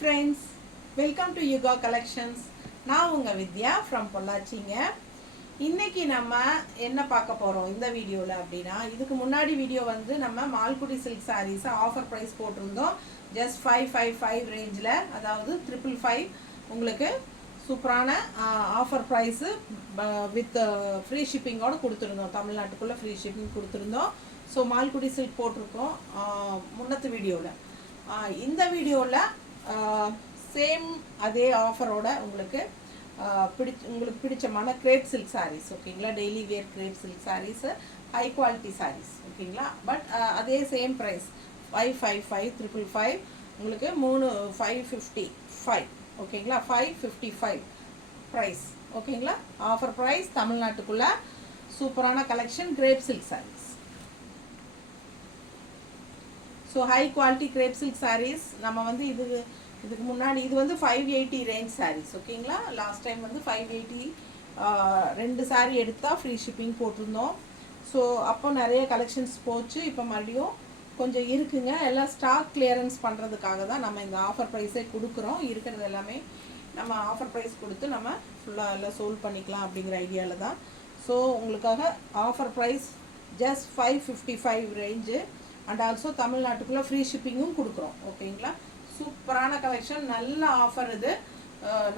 friends, welcome to Yuga Collections. நான் உங்க வித்யா from பொள்ளாச்சிங்க. இன்னைக்கு நம்ம என்ன பார்க்க போறோம் இந்த வீடியோல அப்படினா, இதுக்கு முன்னாடி வீடியோ வந்து நம்ம Malgudi silk sarees offer price போட்டிருந்தோம். just 555 ரேஞ்சில, அதாவது 555 உங்களுக்கு சூப்பரான ஆஃபர் பிரைஸ் வித் ஃப்ரீ ஷிப்பிங்கோட கொடுத்துருந்தோம். தமிழ்நாட்டுக்குள்ள ஃப்ரீ ஷிப்பிங் கொடுத்துருந்தோம். ஸோ மால்குடி சில்க் போட்டிருக்கோம் முன்னத்து வீடியோவில். இந்த வீடியோவில் சேம் அதே ஆஃபரோட உங்களுக்கு பிடிச்சமான கிரேப் சில்க் சாரீஸ், ஓகேங்களா? Daily wear crepe silk sarees, high quality sarees, ஓகேங்களா? பட் அதே சேம் ப்ரைஸ் 555 555 உங்களுக்கு 555, ஓகேங்களா? 555 ப்ரைஸ், ஓகேங்களா? ஆஃபர் ப்ரைஸ், தமிழ்நாட்டுக்குள்ள சூப்பரான collection crepe silk sarees. So high quality crepe silk sarees நம்ம வந்து இதுக்கு முன்னாடி இது வந்து 580 ரேஞ்ச் சாரீஸ், ஓகேங்களா? லாஸ்ட் டைம் வந்து 580 ரெண்டு சாரீ எடுத்தால் ஃப்ரீ ஷிப்பிங் போட்டிருந்தோம். ஸோ அப்போ நிறைய கலெக்ஷன்ஸ் போச்சு. இப்போ மறுபடியும் கொஞ்சம் இருக்குங்க. எல்லாம் ஸ்டாக் கிளியரன்ஸ் பண்ணுறதுக்காக தான் நம்ம இந்த ஆஃபர் ப்ரைஸே கொடுக்குறோம். இருக்கிறது எல்லாமே நம்ம ஆஃபர் ப்ரைஸ் கொடுத்து நம்ம ஃபுல்லாக எல்லாம் சோல்வ் பண்ணிக்கலாம் அப்படிங்கிற ஐடியாவில் தான். ஸோ உங்களுக்காக offer price just 555 range, and also தமிழ்நாட்டுக்குள்ளே ஃப்ரீ ஷிப்பிங்கும் கொடுக்குறோம், ஓகேங்களா? சூப்பரான கலெக்ஷன், நல்ல ஆஃபர் இது.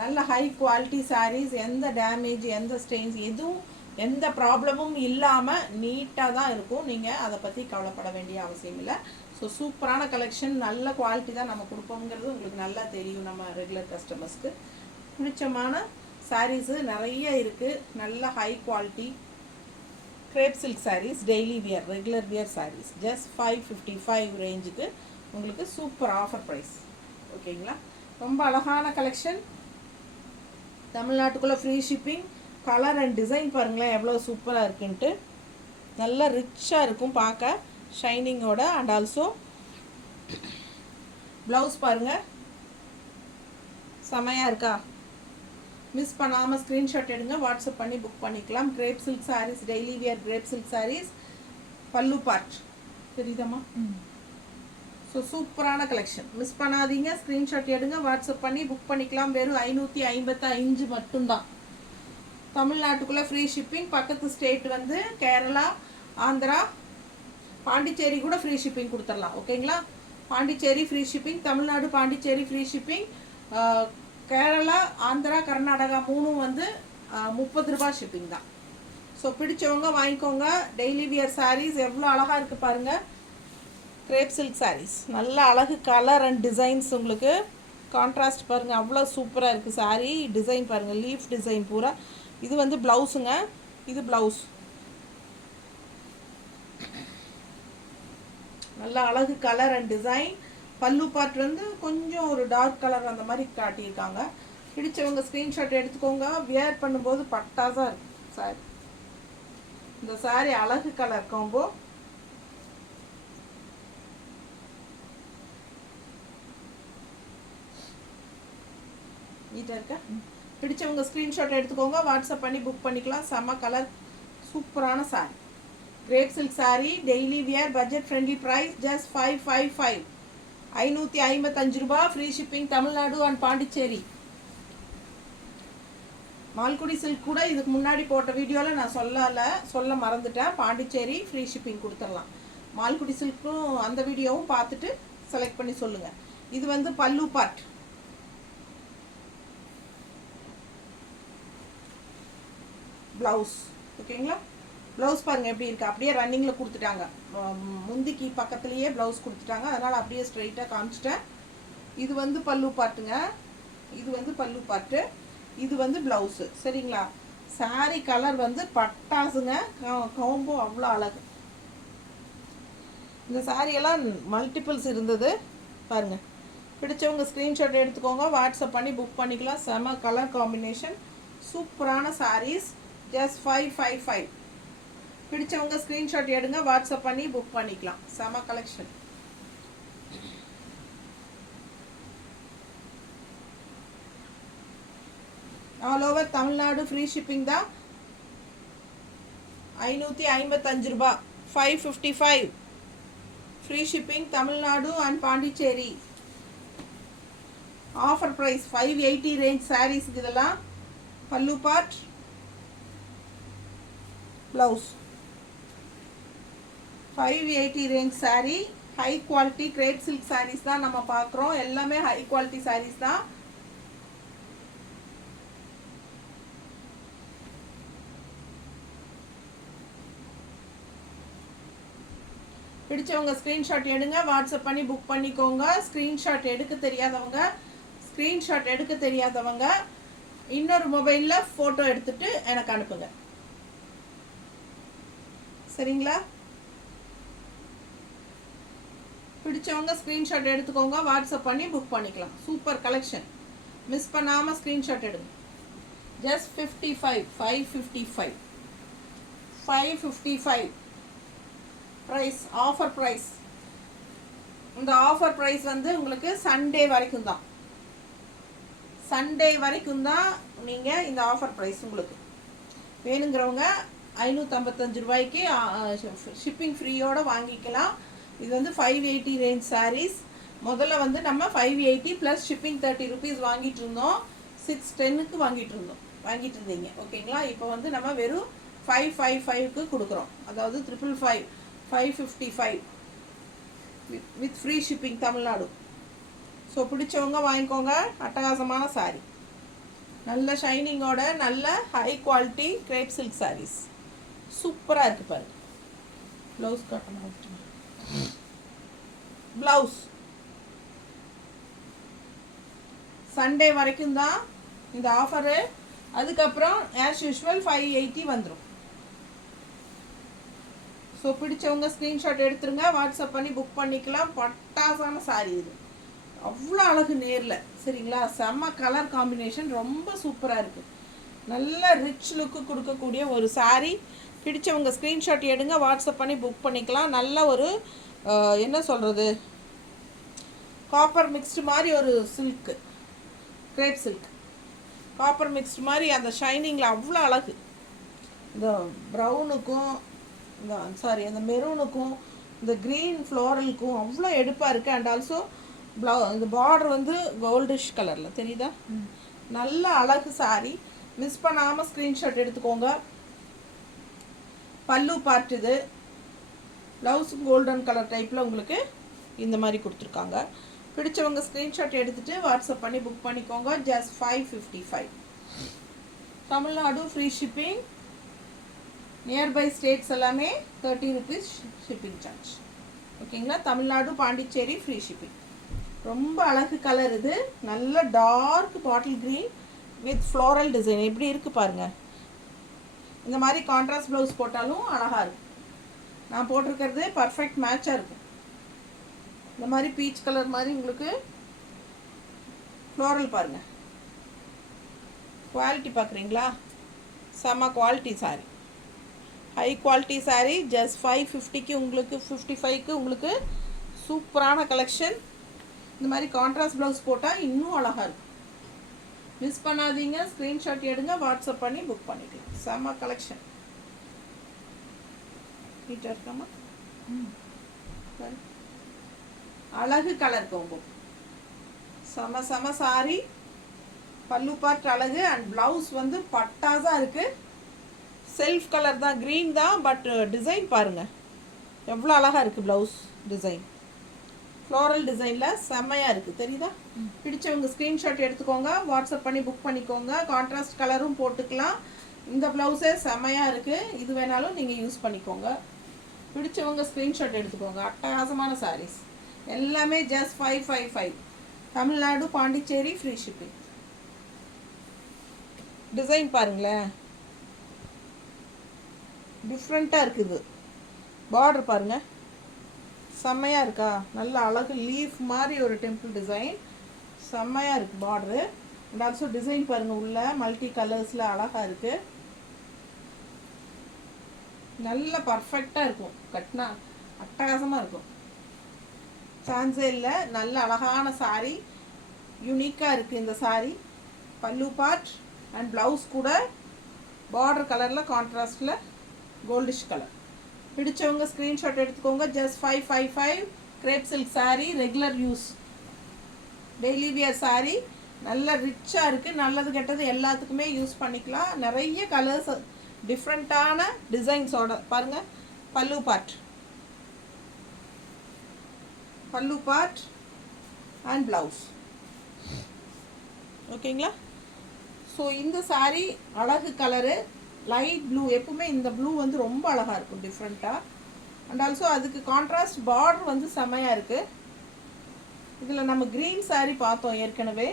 நல்ல ஹை குவாலிட்டி சாரீஸ், எந்த டேமேஜ் எந்த ஸ்டெயின்ஸ் எதுவும் எந்த ப்ராப்ளமும் இல்லாமல் நீட்டாக தான் இருக்கும். நீங்கள் அதை பற்றி கவலைப்பட வேண்டிய அவசியம் இல்லை. ஸோ சூப்பரான கலெக்ஷன், நல்ல குவாலிட்டி தான் நம்ம கொடுப்போங்கிறது உங்களுக்கு நல்லா தெரியும். நம்ம ரெகுலர் கஸ்டமர்ஸ்க்கு பிடிச்சமான சாரீஸு நிறைய இருக்குது. நல்ல high quality crepe silk sarees, daily wear regular wear sarees, just 555 ரேஞ்சுக்கு உங்களுக்கு சூப்பர் ஆஃபர் ப்ரைஸ், ஓகேங்களா? ரொம்ப அழகான கலெக்ஷன், தமிழ்நாட்டுக்குள்ளே free shipping. Colour and design பாருங்களேன் எவ்வளோ சூப்பராக இருக்குன்ட்டு. நல்லா ரிச்சாக இருக்கும் பார்க்க, ஷைனிங்கோட. அண்ட் ஆல்சோ ப்ளவுஸ் பாருங்கள் செமையாக இருக்கா? மிஸ் பண்ணாமல் ஸ்க்ரீன்ஷாட் எடுங்க, வாட்ஸ்அப் பண்ணி புக் பண்ணிக்கலாம். Crepe silk sarees, daily wear crepe silk sarees, pallu part தெரியுதம்மா? ஸோ சூப்பரான கலெக்ஷன், மிஸ் பண்ணாதீங்க. ஸ்க்ரீன்ஷாட் எடுங்க, வாட்ஸ்அப் பண்ணி புக் பண்ணிக்கலாம். வெறும் 555 மட்டும்தான். தமிழ்நாட்டுக்குள்ளே ஃப்ரீ ஷிப்பிங். பக்கத்து ஸ்டேட் வந்து கேரளா, ஆந்திரா, பாண்டிச்சேரி கூட ஃப்ரீ ஷிப்பிங் கொடுத்துடலாம், ஓகேங்களா? Pondicherry free shipping, Tamil Nadu Pondicherry free shipping, Kerala, Andhra, Karnataka மூணும் வந்து 30 ரூபாய் ஷிப்பிங் தான். ஸோ பிடிச்சவங்க வாங்கிக்கோங்க. டெய்லி வியர் சாரீஸ் எவ்வளோ அழகாக இருக்குது பாருங்கள். கிரேப் சில்க் சாரீஸ் நல்ல அழகு கலர் அண்ட் டிசைன்ஸ், உங்களுக்கு கான்ட்ராஸ்ட் பாருங்கள் அவ்வளோ சூப்பராக இருக்குது. சாரீ டிசைன் பாருங்கள், லீஃப் டிசைன் பூரா. இது வந்து ப்ளவுஸுங்க, இது ப்ளவுஸ். நல்ல அழகு கலர் அண்ட் டிசைன். பல்லு பார்ட் வந்து கொஞ்சம் ஒரு டார்க் கலர் அந்த மாதிரி காட்டியிருக்காங்க. பிடிச்சவங்க ஸ்க்ரீன்ஷாட் எடுத்துக்கோங்க. வியர் பண்ணும்போது பட்டாசாக இருக்கும் சாரி. இந்த சாரி அழகு கலர் காம்போ. நீட்டாக இருக்கா? பிடிச்சவங்க ஸ்க்ரீன்ஷாட் எடுத்துக்கோங்க, வாட்ஸ்அப் பண்ணி புக் பண்ணிக்கலாம். செம்ம கலர், சூப்பரான sari. Crepe silk sari, daily wear, budget friendly price, just 555, 555 ரூபாய். Free shipping, Tamil Nadu and Pondicherry. Malgudi silk கூட இதுக்கு முன்னாடி போட்ட வீடியோவில் நான் சொல்ல மறந்துட்டேன். பாண்டிச்சேரி ஃப்ரீ ஷிப்பிங் கொடுத்துடலாம். மால்குடி சில்க்கும் அந்த வீடியோவும் பார்த்துட்டு செலக்ட் பண்ணி சொல்லுங்கள். இது வந்து பல்லு பார்ட். ப்ளவுஸ், ஓகேங்களா? ப்ளவுஸ் பாருங்கள் எப்படி இருக்குது, அப்படியே ரன்னிங்கில் கொடுத்துட்டாங்க. முந்திக்கு பக்கத்துலேயே ப்ளவுஸ் கொடுத்துட்டாங்க, அதனால் அப்படியே ஸ்ட்ரைட்டாக காமிச்சிட்டேன். இது வந்து பல்லு பார்ட்டுங்க, இது வந்து பல்லு பார்ட்டு, இது வந்து ப்ளவுஸு, சரிங்களா? சாரி கலர் வந்து பட்டாசுங்க, காம்போ அவ்வளோ அழகு. இந்த சாரியெல்லாம் மல்டிபிள்ஸ் இருந்தது பாருங்கள். பிடிச்சவங்க ஸ்க்ரீன்ஷாட் எடுத்துக்கோங்க, வாட்ஸ்அப் பண்ணி புக் பண்ணிக்கலாம். செம கலர் காம்பினேஷன், சூப்பரான சாரீஸ், ஜஸ்ட் 555. பிடிச்சவங்க ஸ்க்ரீன்ஷாட் எடுங்க, வாட்ஸ்அப் பண்ணி புக் பண்ணிக்கலாம். செம collection. All over Tamil Nadu free shipping தான். 555 ரூபாய், 555 free shipping, Tamil Nadu and Pondicherry. Offer price 580 range saris இதெல்லாம். Pallu part, blouse. 580 range sari. High quality crepe silk saris தான் நம்ம பார்க்குறோம். எல்லாமே ஹை குவாலிட்டி சாரீஸ் தான். பிடிச்சவங்க ஸ்க்ரீன்ஷாட் எடுங்க, வாட்ஸ்அப் பண்ணி புக் பண்ணிக்கோங்க. ஸ்க்ரீன்ஷாட் எடுக்க தெரியாதவங்க இன்னொரு மொபைலில் ஃபோட்டோ எடுத்துட்டு எனக்கு அனுப்புங்க, சரிங்களா? பிடிச்சவங்க ஸ்க்ரீன்ஷாட் எடுத்துக்கோங்க, வாட்ஸ்அப் பண்ணி புக் பண்ணிக்கலாம். சூப்பர் கலெக்ஷன், மிஸ் பண்ணாமல் ஸ்க்ரீன்ஷாட் எடுங்க. Just 555 price, offer price. இந்த ஆஃபர் ப்ரைஸ் வந்து உங்களுக்கு சண்டே வரைக்கும் தான் நீங்கள் இந்த ஆஃபர் ப்ரைஸ் உங்களுக்கு வேணுங்கிறவங்க 555 ரூபாய்க்கு ஷிப்பிங் ஃப்ரீயோடு வாங்கிக்கலாம். இது வந்து 580 ரேஞ்ச் சாரீஸ். முதல்ல வந்து நம்ம 580 ப்ளஸ் ஷிப்பிங் 30 ருபீஸ் வாங்கிட்டு இருந்தோம். 610க்கு வாங்கிட்டு இருந்தீங்க, ஓகேங்களா? இப்போ வந்து நம்ம வெறும் 555க்கு கொடுக்குறோம். அதாவது 555 with free shipping Tamil Nadu. So பிடிச்சவங்க வாங்கிக்கோங்க. அட்டகாசமான சாரீ, நல்ல ஷைனிங்கோட, நல்ல high quality crepe silk saris. சூப்பராக இருக்குது பாருங்க. ப்ளவுஸ் காட்டணும். ப்ளவுஸ் சண்டே வரைக்கும் தான் இந்த ஆஃபரு. அதுக்கப்புறம் ஆஸ் யூஷுவல் 580 வந்துடும். ஸோ பிடிச்சவங்க ஸ்க்ரீன்ஷாட் எடுத்துருங்க, வாட்ஸ்அப் பண்ணி புக் பண்ணிக்கலாம். பட்டாசான சாரீ இது, அவ்வளோ அழகு நேரில், சரிங்களா? செம்ம கலர் காம்பினேஷன், ரொம்ப சூப்பராக இருக்குது. நல்ல ரிச் லுக்கு கொடுக்கக்கூடிய ஒரு சாரீ. பிடிச்சவங்க ஸ்க்ரீன்ஷாட் எடுங்க, வாட்ஸ்அப் பண்ணி புக் பண்ணிக்கலாம். நல்ல ஒரு என்ன சொல்கிறது, காப்பர் மிக்ஸ்டு மாதிரி ஒரு silk, grape silk copper mixed மாதிரி அந்த ஷைனிங்கில் அவ்வளோ அழகு. இந்த ப்ரௌனுக்கும் அந்த மெரூனுக்கும் இந்த க்ரீன் ஃப்ளோரலுக்கும் அவ்வளோ எடுப்பாக இருக்குது. அண்ட் ஆல்சோ இந்த பார்டர் வந்து கோல்டிஷ் கலரில் தெரியுதா? நல்ல அழகு சாரீ. மிஸ் பண்ணாமல் ஸ்க்ரீன்ஷாட் எடுத்துக்கோங்க. பல்லு பார்ட் இது. ப்ளவுஸும் கோல்டன் கலர் டைப்பில் உங்களுக்கு இந்த மாதிரி கொடுத்துருக்காங்க. பிடிச்சவங்க ஸ்க்ரீன்ஷாட் எடுத்துகிட்டு வாட்ஸ்அப் பண்ணி புக் பண்ணிக்கோங்க. Just 555. Tamil Nadu free shipping. Nearby states எல்லாமே 30 ருபீஸ் ஷிப்பிங் சார்ஜ், ஓகேங்களா? Tamil Nadu, Pondicherry free shipping. ரொம்ப அழகு கலர் இது. நல்ல dark bottle green with floral design எப்படி இருக்குது பாருங்கள். இந்த மாதிரி கான்ட்ராஸ்ட் ப்ளவுஸ் போட்டாலும் அழகாக இருக்கும். நான் போட்டிருக்கிறது பர்ஃபெக்ட் மேட்சாக இருக்கும். இந்த மாதிரி பீச் கலர் மாதிரி உங்களுக்கு ஃப்ளோரல் பாருங்கள். குவாலிட்டி பார்க்குறீங்களா? செம்ம quality sari, high quality sari. Just 550க்கு உங்களுக்கு, 55க்கு உங்களுக்கு சூப்பரான கலெக்ஷன். இந்த மாதிரி கான்ட்ராஸ்ட் ப்ளவுஸ் போட்டால் இன்னும் அழகாக இருக்கும். மிஸ் பண்ணாதீங்க, ஸ்க்ரீன்ஷாட் எடுங்க, வாட்ஸ்அப் பண்ணி புக் பண்ணிக்கலாம். செம்ம கலெக்ஷன். நீட்டாக இருக்காமா? அழகு கலர் கோம்போ, செம சாரி. பல்லு பார்ட் அழகு. அண்ட் ப்ளவுஸ் வந்து பட்டாஸாக இருக்குது. செல்ஃப் கலர் தான், க்ரீன் தான், பட் டிசைன் பாருங்கள் எவ்வளோ அழகாக இருக்குது. ப்ளவுஸ் டிசைன் ஃப்ளோரல் டிசைனில் செம்மையாக இருக்குது, தெரியுதா? பிடிச்சவங்க ஸ்க்ரீன்ஷாட் எடுத்துக்கோங்க, வாட்ஸ்அப் பண்ணி புக் பண்ணிக்கோங்க. கான்ட்ராஸ்ட் கலரும் போட்டுக்கலாம். இந்த ப்ளவுஸே செம்மையாக இருக்குது, இது வேணாலும் நீங்கள் யூஸ் பண்ணிக்கோங்க. பிடிச்சவங்க ஸ்க்ரீன்ஷாட் எடுத்துக்கோங்க. அட்டகாசமான சாரீஸ் எல்லாமே just 555. Tamil Nadu, Pondicherry free shipping. Design பாருங்களேன், டிஃப்ரெண்ட்டாக இருக்குது. பார்டர் பாருங்கள், செம்மையாக இருக்கா? நல்ல அழகு லீஃப் மாதிரி ஒரு டெம்பிள் டிசைன், செம்மையாக இருக்குது பார்டரு. அண்ட் ஆல்சோ டிசைன் பாருங்கள், உள்ள மல்டி கலர்ஸில் அழகாக இருக்குது. நல்ல பர்ஃபெக்டாக இருக்கும், கட்டினா அட்டகாசமாக இருக்கும், சான்ஸே இல்லை. நல்ல அழகான சாரீ, யூனிக்காக இருக்குது இந்த சாரீ. பல்லு பார்ட் அண்ட் ப்ளவுஸ் கூட பார்டர் கலரில் கான்ட்ராஸ்டில் கோல்டிஷ் கலர். பிடிச்சவங்க ஸ்க்ரீன்ஷாட் எடுத்துக்கோங்க. Just 555 grape silk sari, regular use. Daily wear saree நல்ல ரிச்சாக இருக்குது. நல்லது கெட்டது எல்லாத்துக்குமே யூஸ் பண்ணிக்கலாம். நிறைய கலர்ஸ் டிஃப்ரெண்ட்டான டிசைன்ஸோட பாருங்கள். Pallu part and blouse. ஓகேங்களா? ஸோ இந்த saree அழகு கலரு லைட் ப்ளூ. எப்பவுமே இந்த ப்ளூ வந்து ரொம்ப அழகாக இருக்கும் டிஃப்ரெண்ட்டாக. அண்ட் ஆல்சோ அதுக்கு கான்ட்ராஸ்ட் பார்டர் வந்து செம்மையாக இருக்குது. இதில் நம்ம க்ரீன் saree பார்த்தோம் ஏற்கனவே,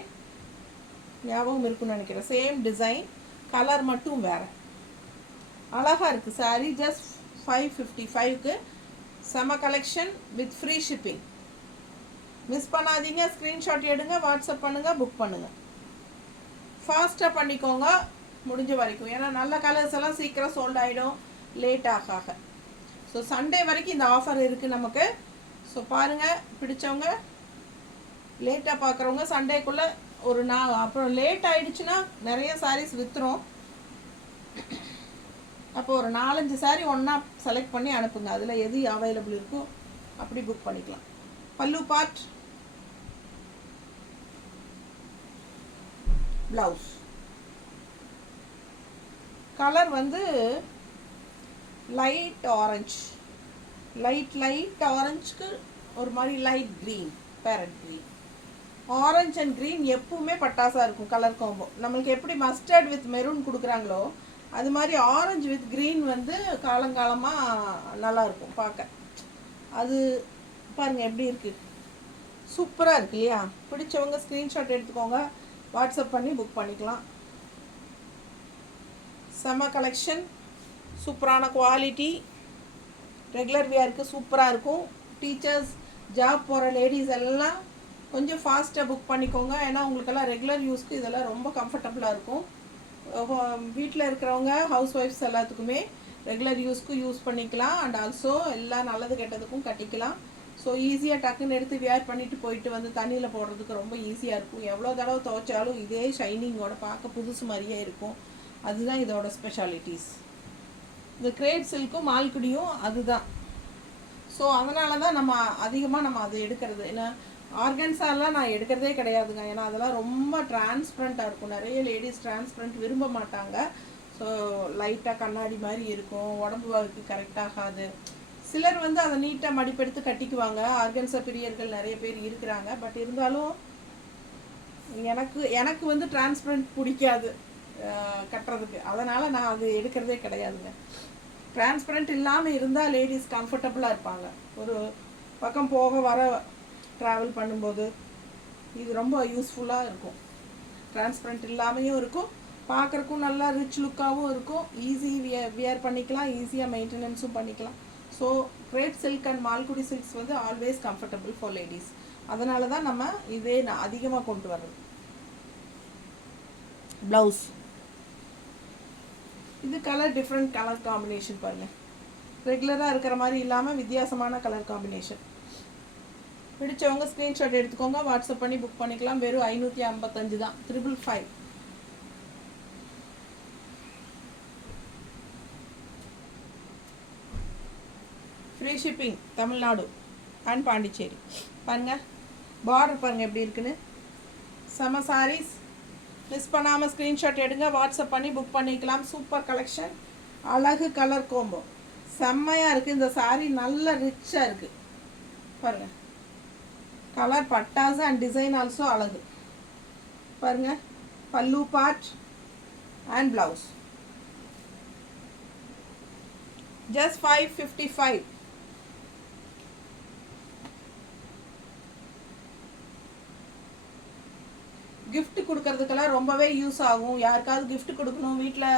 ஞாபகம் இருக்குன்னு நினைக்கிறேன். சேம் டிசைன், கலர் மட்டும் வேறு. அழகாக இருக்குது saree. ஜஸ்ட் 555க்கு செம collection with free shipping. Miss பண்ணாதீங்க. ஸ்க்ரீன்ஷாட் எடுங்க, வாட்ஸ்அப் பண்ணுங்கள், புக் பண்ணுங்கள். ஃபாஸ்ட்டாக பண்ணிக்கோங்க முடிஞ்ச வரைக்கும். ஏன்னா நல்ல கலர்ஸ் எல்லாம் சீக்கிரம் சோல்ட் ஆகிடும் லேட் ஆக. ஸோ சண்டே வரைக்கும் இந்த ஆஃபர் இருக்குது நமக்கு. ஸோ பாருங்கள், பிடிச்சவங்க லேட்டாக பார்க்குறவங்க சண்டேக்குள்ளே ஒரு அப்புறம் லேட் ஆகிடுச்சுன்னா நிறைய சாரீஸ் விற்றுரும். அப்போ ஒரு 4-5 saree ஒன்றா செலக்ட் பண்ணி அனுப்புங்க. அதில் எது அவைலபிள் இருக்கோ அப்படி புக் பண்ணிக்கலாம். பல்லு பார்ட், ப்ளவுஸ். கலர் வந்து லைட் ஆரஞ்சு, லைட் ஆரஞ்சுக்கு ஒரு மாதிரி light green, farad green. Orange and green எப்பவுமே பட்டாசாக இருக்கும் கலர் காம்போ. நம்மளுக்கு எப்படி மஸ்டர்ட் வித் மெரூன் கொடுக்குறாங்களோ அது மாதிரி ஆரஞ்சு வித் க்ரீன் வந்து காலங்காலமாக நல்லாயிருக்கும் பார்க்க. அது பாருங்கள் எப்படி இருக்குது, சூப்பராக இருக்கு இல்லையா? பிடிச்சவங்க ஸ்க்ரீன்ஷாட் எடுத்துக்கோங்க, வாட்ஸ்அப் பண்ணி புக் பண்ணிக்கலாம். செம கலெக்ஷன், சூப்பரான குவாலிட்டி, ரெகுலர் வியருக்கு சூப்பராக இருக்கும். டீச்சர்ஸ், ஜாப் போகிற லேடிஸ் எல்லாம் கொஞ்சம் ஃபாஸ்ட்டாக புக் பண்ணிக்கோங்க. ஏன்னா உங்களுக்கெல்லாம் ரெகுலர் யூஸ்க்கு இதெல்லாம் ரொம்ப கம்ஃபர்டபுளாக இருக்கும். வீட்டில் இருக்கிறவங்க ஹவுஸ் ஒய்ஃப்ஸ் எல்லாத்துக்குமே ரெகுலர் யூஸ்க்கு யூஸ் பண்ணிக்கலாம். அண்ட் ஆல்சோ எல்லாம் நல்லது கெட்டதுக்கும் கட்டிக்கலாம். ஸோ ஈஸியாக டக்குன்னு எடுத்து வியர் பண்ணிவிட்டு போயிட்டு வந்து தண்ணியில் போடுறதுக்கு ரொம்ப ஈஸியாக இருக்கும். எவ்வளோ தடவை துவைச்சாலும் இதே ஷைனிங்கோட பார்க்க புதுசு மாதிரியே இருக்கும். அதுதான் இதோட ஸ்பெஷாலிட்டிஸ். இந்த கிரேட் சில்க்கும் மால்குடியும் அதுதான். ஸோ அதனால தான் நம்ம அதிகமாக அதை எடுக்கிறது. ஏன்னா ஆர்கன்ஸாலாம் நான் எடுக்கிறதே கிடையாதுங்க. ஏன்னா அதெல்லாம் ரொம்ப டிரான்ஸ்பரண்ட்டாக இருக்கும். நிறைய லேடிஸ் டிரான்ஸ்பரண்ட் விரும்ப மாட்டாங்க. ஸோ லைட்டாக கண்ணாடி மாதிரி இருக்கும், உடம்பு வாக்கு கரெக்டாகாது. சிலர் வந்து அதை நீட்டாக மடிப்பெடுத்து கட்டிக்குவாங்க. ஆர்கன்ஸா பிரியர்கள் நிறைய பேர் இருக்கிறாங்க. பட் இருந்தாலும் எனக்கு வந்து டிரான்ஸ்பரண்ட் பிடிக்காது கட்டுறதுக்கு. அதனால் நான் அது எடுக்கிறதே கிடையாதுங்க. டிரான்ஸ்பரண்ட் இல்லாமல் இருந்தால் லேடிஸ் கம்ஃபர்டபுளாக இருப்பாங்க. ஒரு பக்கம் போக வர ட்ராவல் பண்ணும்போது இது ரொம்ப யூஸ்ஃபுல்லாக இருக்கும். டிரான்ஸ்பரண்ட் இல்லாமையும் இருக்கும், பார்க்குறக்கும் நல்லா ரிச் லுக்காகவும் இருக்கும். ஈஸி வியர் பண்ணிக்கலாம், ஈஸியாக மெயின்டெனன்ஸும் பண்ணிக்கலாம். So great silk and Malgudi silks வந்து ஆல்வேஸ் கம்ஃபர்டபுள் ஃபார் லேடிஸ். அதனால தான் நம்ம இதே அதிகமாக கொண்டு வர்றது. ப்ளவுஸ் இது கலர் டிஃப்ரெண்ட் கலர் காம்பினேஷன் பாருங்கள். ரெகுலராக இருக்கிற மாதிரி இல்லாமல் வித்தியாசமான கலர் காம்பினேஷன். பிடிச்சவங்க ஸ்க்ரீன்ஷாட் எடுத்துக்கோங்க, வாட்ஸ்அப் பண்ணி புக் பண்ணிக்கலாம். வெறும் 555 தான், 555. Free shipping Tamil Nadu and Pondicherry. பாருங்கள் பார்டர் பாருங்கள் எப்படி இருக்குன்னு. செம சாரீஸ். மிஸ் பண்ணாமல் ஸ்க்ரீன்ஷாட் எடுங்க, வாட்ஸ்அப் பண்ணி புக் பண்ணிக்கலாம். சூப்பர் கலெக்ஷன், அழகு கலர் கோம்போ, செம்மையாக இருக்குது. இந்த சாரீ நல்ல ரிச்சாக இருக்குது பாருங்கள். கலர் பட்டாசு அண்ட் டிசைன் ஆல்சோ அழகு பாருங்கள். Pallu part and blouse. Just 555. Gift கொடுக்கறதுக்கெல்லாம் ரொம்பவே யூஸ் ஆகும். யாருக்காவது கிஃப்ட் கொடுக்கணும், வீட்டில்